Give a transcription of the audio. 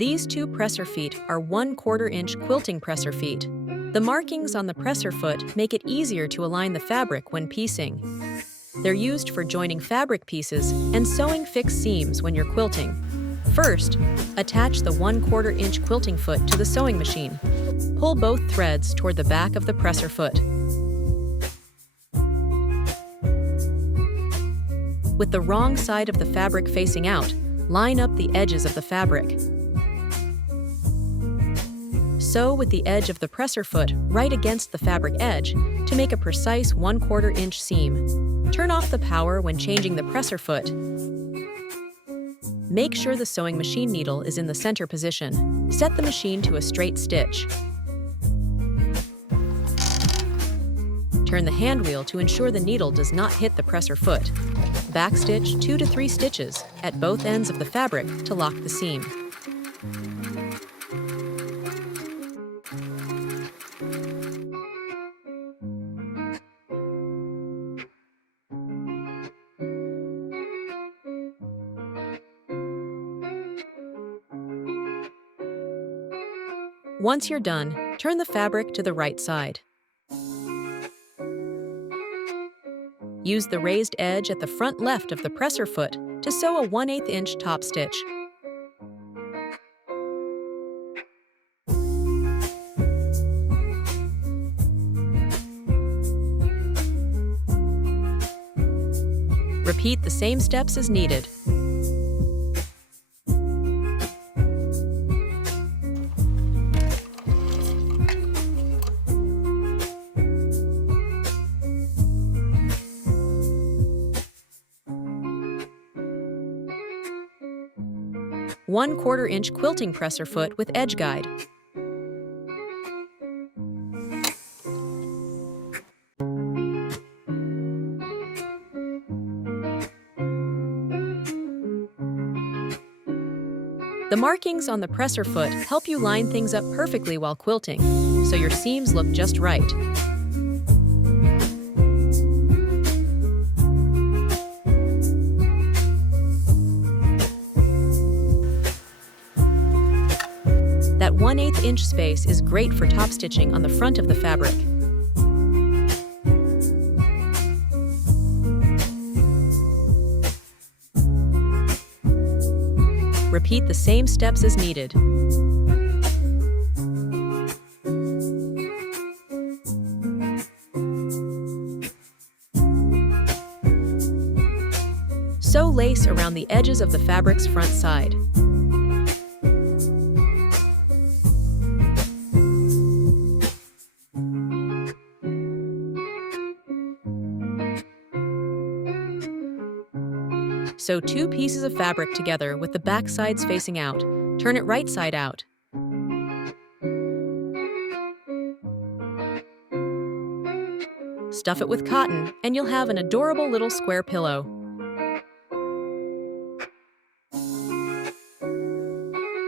These two presser feet are 1/4-inch quilting presser feet. The markings on the presser foot make it easier to align the fabric when piecing. They're used for joining fabric pieces and sewing fixed seams when you're quilting. First, attach the 1/4-inch quilting foot to the sewing machine. Pull both threads toward the back of the presser foot. With the wrong side of the fabric facing out, line up the edges of the fabric. Sew with the edge of the presser foot right against the fabric edge to make a precise 1/4-inch seam. Turn off the power when changing the presser foot. Make sure the sewing machine needle is in the center position. Set the machine to a straight stitch. Turn the hand wheel to ensure the needle does not hit the presser foot. Backstitch 2 to 3 stitches at both ends of the fabric to lock the seam. Once you're done, turn the fabric to the right side. Use the raised edge at the front left of the presser foot to sew a 1/8-inch top stitch. Repeat the same steps as needed. One 1/4-inch quilting presser foot with edge guide. The markings on the presser foot help you line things up perfectly while quilting, so your seams look just right. That 1/8-inch space is great for top stitching on the front of the fabric. Repeat the same steps as needed. Sew lace around the edges of the fabric's front side. Sew 2 pieces of fabric together with the back sides facing out. Turn it right side out. Stuff it with cotton, and you'll have an adorable little square pillow.